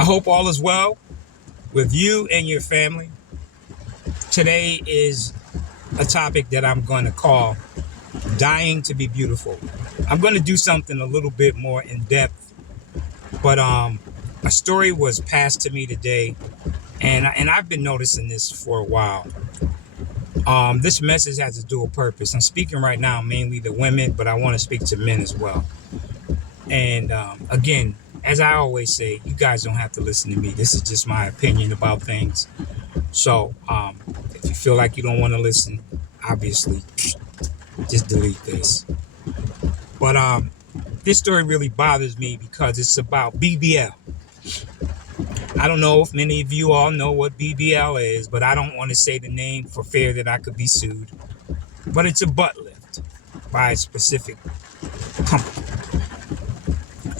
I hope all is well with you and your family. Today is a topic that I'm going to call Dying to be Beautiful. I'm going to do something a little bit more in depth, but a story was passed to me today, and I've been noticing this for a while. This message has a dual purpose. I'm speaking right now mainly to women, but I want to speak to men as well. And again, as I always say, you guys don't have to listen to me. This is just my opinion about things. So if you feel like you don't want to listen, obviously, just delete this. But this story really bothers me because it's about BBL. I don't know if many of you all know what BBL is, but I don't want to say the name for fear that I could be sued. But it's a butt lift by a specific company.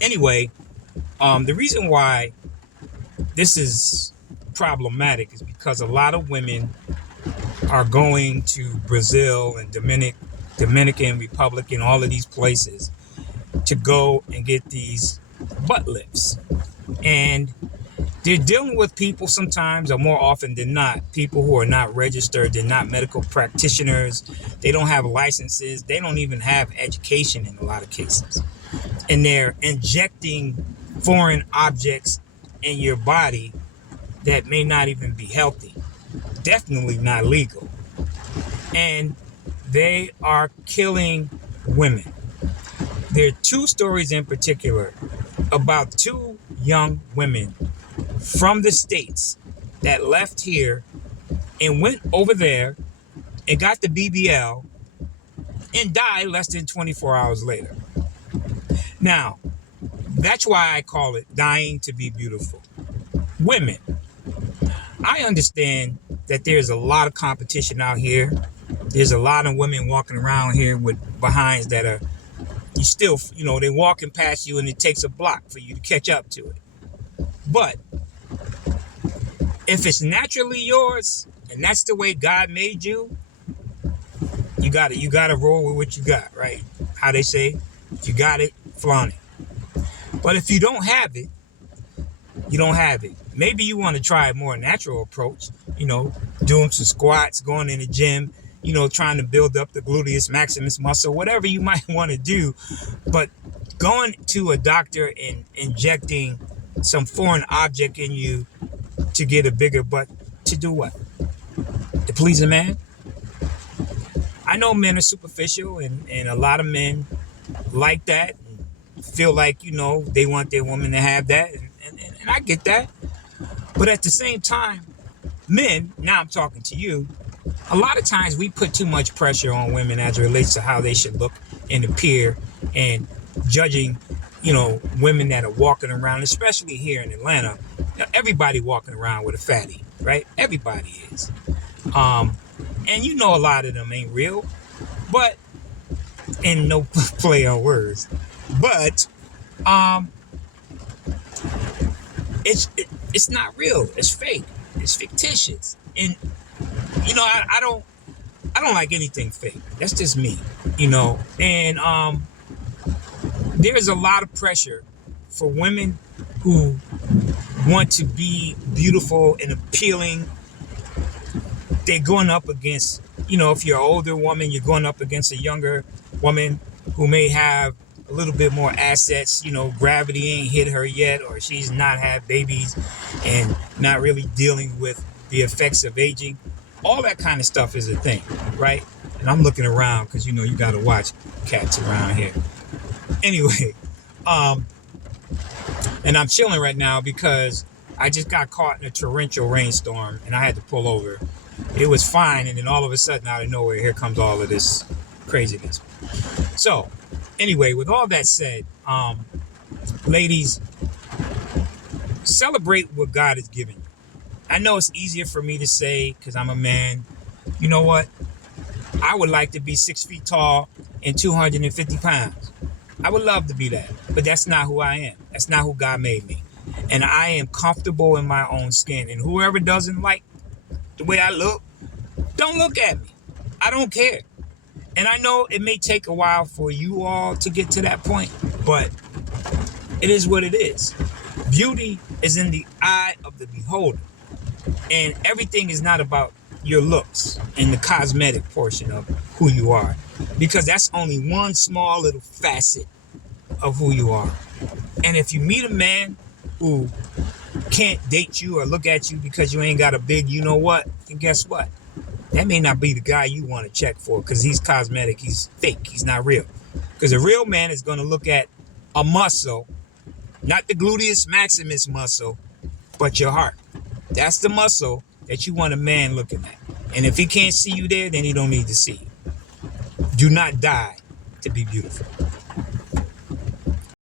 Anyway, the reason why this is problematic is because a lot of women are going to Brazil and Dominican Republic and all of these places to go and get these butt lifts. And they're dealing with people sometimes, or more often than not, people who are not registered. They're not medical practitioners. They don't have licenses. They don't even have education in a lot of cases. And they're injecting foreign objects in your body that may not even be healthy. Definitely not legal. And they are killing women. There are two stories in particular about two young women from the States that left here and went over there and got the BBL and died less than 24 hours later. Now, that's why I call it dying to be beautiful. Women, I understand that there's a lot of competition out here. There's a lot of women walking around here with behinds that are, you still, they're walking past you and it takes a block for you to catch up to it. But if it's naturally yours and that's the way God made you, you gotta roll with what you got, right? How they say, if you got it, flaunt it. But if you don't have it, you don't have it. Maybe you want to try a more natural approach, doing some squats, going in the gym, trying to build up the gluteus maximus muscle, whatever you might want to do. But going to a doctor and injecting some foreign object in you to get a bigger butt, to do what? To please a man? I know men are superficial and a lot of men like that and feel like, they want their woman to have that. And I get that. But at the same time, men, now I'm talking to you, a lot of times we put too much pressure on women as it relates to how they should look and appear, and judging, women that are walking around, especially here in Atlanta. Everybody walking around with a fatty, right? Everybody is. And a lot of them ain't real, but, and no play on words, but it's not real. It's fake. It's fictitious. And I don't like anything fake. That's just me. And there's a lot of pressure for women who want to be beautiful and appealing. They're going up against, if you're an older woman, you're going up against a younger woman who may have a little bit more assets. Gravity ain't hit her yet, or she's not had babies and not really dealing with the effects of aging. All that kind of stuff is a thing, right? And I'm looking around because, you got to watch cats around here. Anyway, and I'm chilling right now because I just got caught in a torrential rainstorm and I had to pull over. It was fine, and then all of a sudden, out of nowhere, here comes all of this craziness. So, anyway, with all that said, ladies, celebrate what God has given you. I know it's easier for me to say because I'm a man. You know what? I would like to be 6 feet tall and 250 pounds. I would love to be that, but that's not who I am. That's not who God made me. And I am comfortable in my own skin. And whoever doesn't like the way I look, don't look at me. I don't care. And I know it may take a while for you all to get to that point, but it is what it is. Beauty is in the eye of the beholder. And everything is not about your looks and the cosmetic portion of who you are, because that's only one small little facet of who you are. And if you meet a man who can't date you or look at you because you ain't got a big you know what, then guess what? That may not be the guy you want to check for, because he's cosmetic, he's fake, he's not real. Because a real man is going to look at a muscle, not the gluteus maximus muscle, but your heart. That's the muscle that you want a man looking at. And if he can't see you there, then he don't need to see you. Do not die to be beautiful.